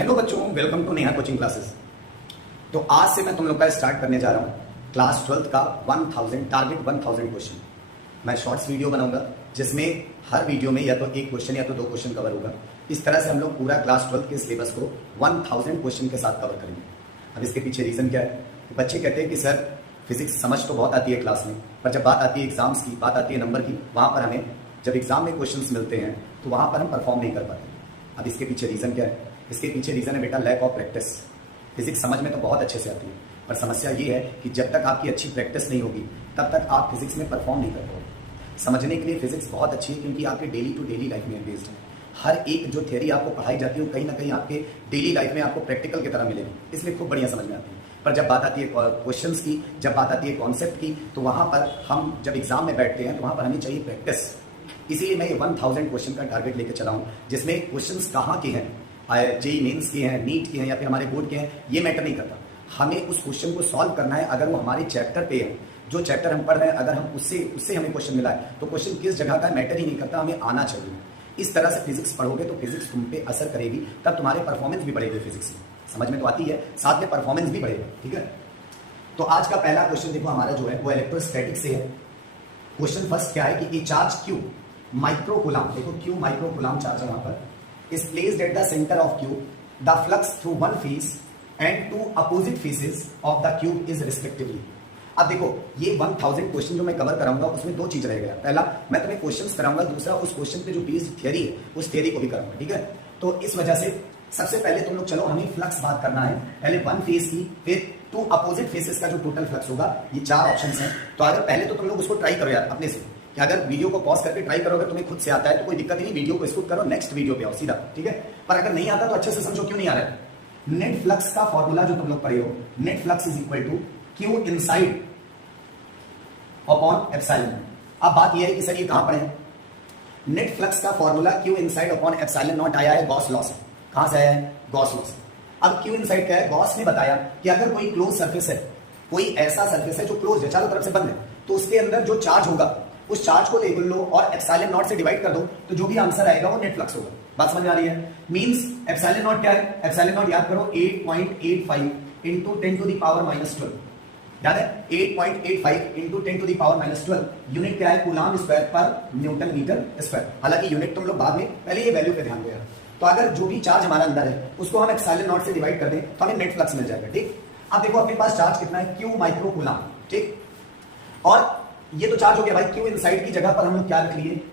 Hello बच्चों, welcome to Neha coaching classes. तो आज से मैं तुम लोग का स्टार्ट करने जा रहा हूँ क्लास 12th का 1000 टारगेट 1000 क्वेश्चन। मैं शॉर्ट्स वीडियो बनाऊंगा जिसमें हर वीडियो में या तो एक क्वेश्चन या तो दो क्वेश्चन कवर होगा। इस तरह से हम लोग पूरा क्लास 12th के सिलेबस को 1000 क्वेश्चन के साथ कवर करेंगे। अब इसके पीछे रीज़न क्या है? बच्चे कहते हैं कि सर फिजिक्स समझ तो बहुत आती है क्लास में, पर जब बात आती है एग्जाम्स की, बात आती है नंबर की, वहाँ पर हमें जब एग्जाम में क्वेश्चंस मिलते हैं तो वहाँ पर हम परफॉर्म नहीं कर पाते। अब इसके पीछे रीज़न क्या है? इसके पीछे रीज़न है बेटा लैक ऑफ प्रैक्टिस। फिजिक्स समझ में तो बहुत अच्छे से आती है, पर समस्या ये है कि जब तक आपकी अच्छी प्रैक्टिस नहीं होगी तब तक आप फिजिक्स में परफॉर्म नहीं कर पाओगे। समझने के लिए फिजिक्स बहुत अच्छी है क्योंकि आपके डेली टू डेली लाइफ में बेस्ड है। हर एक जो थ्योरी आपको पढ़ाई जाती है वो कहीं ना कहीं आपके डेली लाइफ में आपको प्रैक्टिकल की तरह मिलेगी, इसलिए खूब बढ़िया समझ में आती है। पर जब बात आती है क्वेश्चंस की, जब बात आती है कॉन्सेप्ट की, तो वहाँ पर हम जब एग्जाम में बैठते हैं तो वहाँ पर हमें चाहिए प्रैक्टिस। इसीलिए मैं ये 1000 क्वेश्चन का टारगेट लेकर चला हूँ, जिसमें क्वेश्चंस कहाँ के हैं, जेईई मेंस के हैं, नीट के हैं या फिर हमारे बोर्ड के हैं, ये मैटर नहीं करता। हमें उस क्वेश्चन को सॉल्व करना है। अगर वो हमारे चैप्टर पे है, जो चैप्टर हम पढ़ रहे हैं, अगर हम उससे हमें क्वेश्चन मिला है तो क्वेश्चन किस जगह का मैटर ही नहीं करता, हमें आना चाहिए। इस तरह से फिजिक्स पढ़ोगे तो फिजिक्स तुम पे असर करेगी, तब तुम्हारे परफॉर्मेंस भी बढ़ेगी। फिजिक्स में समझ में तो आती है, साथ में परफॉर्मेंस भी बढ़ेगा। ठीक है, तो आज का पहला क्वेश्चन देखो हमारा जो है वो इलेक्ट्रोस्टैटिक से है। क्वेश्चन फर्स्ट क्या है कि ए चार्ज क्यू माइक्रोकूलम, देखो क्यू माइक्रोकूलम चार्ज है वहां पर, is placed at the center of cube. The flux through one face and two opposite faces of the cube is respectively. अब देखो ये 1000 क्वेश्चन जो मैं कवर कराऊंगा उसमें दो चीज रहेगा। पहला मैं तुम्हें क्वेश्चंस कराऊंगा, दूसरा उस क्वेश्चन पे जो बेस्ड थ्योरी है उस थ्योरी को भी कराऊंगा। ठीक है, तो इस वजह से सबसे पहले तुम लोग चलो हमें फ्लक्स बात करना है। पहले वन फेस की, फिर टू अपोजिट फेसेस का जो टोटल फ्लक्स होगा, ये चार ऑप्शंस हैं। तो अगर पहले तो तुम लोग उसको ट्राई करो यार अपने से, कि अगर वीडियो को पॉज करके ट्राई करोगे तुम्हें खुद से आता है तो कोई दिक्कत नहीं, वीडियो को स्किप करो, नेक्स्ट वीडियो पे आओ सीधा। ठीक है, पर अगर नहीं आता तो अच्छे से समझो क्यों नहीं आ रहा है। नेट फ्लक्स का फॉर्मूला जो तुम लोग पढ़े हो, net flux is equal to Q inside upon epsilon. अब बात यह है कि सर ये कहां पढ़े हैं? नेट फ्लक्स का formula Q inside upon epsilon not आया है गॉस लॉ से। कहां से आया है? गॉस लॉ से। अब क्यू इनसाइड क्या है? गॉस ने बताया कि अगर कोई क्लोज सरफेस है, कोई ऐसा सरफेस है जो क्लोज है, चारों तरफ से बंद है, तो उसके अंदर जो चार्ज होगा उस चार्ज को लेकर लो और एप्सिलॉन नॉट से डिवाइड कर दो, तो जो भी आंसर आएगा वो नेट फ्लक्स होगा। बात समझ में आ रही है? मींस एप्सिलॉन नॉट क्या है? एप्सिलॉन नॉट याद करो 8.85 इंटू 10 टू द पावर -12। याद है 8.85 into 10 to the power -12। Unit क्या है? कूलम स्क्वायर पर न्यूटन मीटर स्क्वायर। हालांकि यूनिट तुम लोग बाद में, पहले ये वैल्यू पे ध्यान दो। तो अगर जो भी चार्ज हमारा अंदर है उसको हम एप्सिलॉन नॉट से डिवाइड कर दें तो हमें नेट फ्लक्स मिल जाएगा। ठीक, अब देखो अपने पास चार्ज कितना है? Q micro coulomb. ठीक, और ये तो चार्ज हो गया भाई। क्यू इनसाइड की जगह पर हम लोग क्या रख लिए?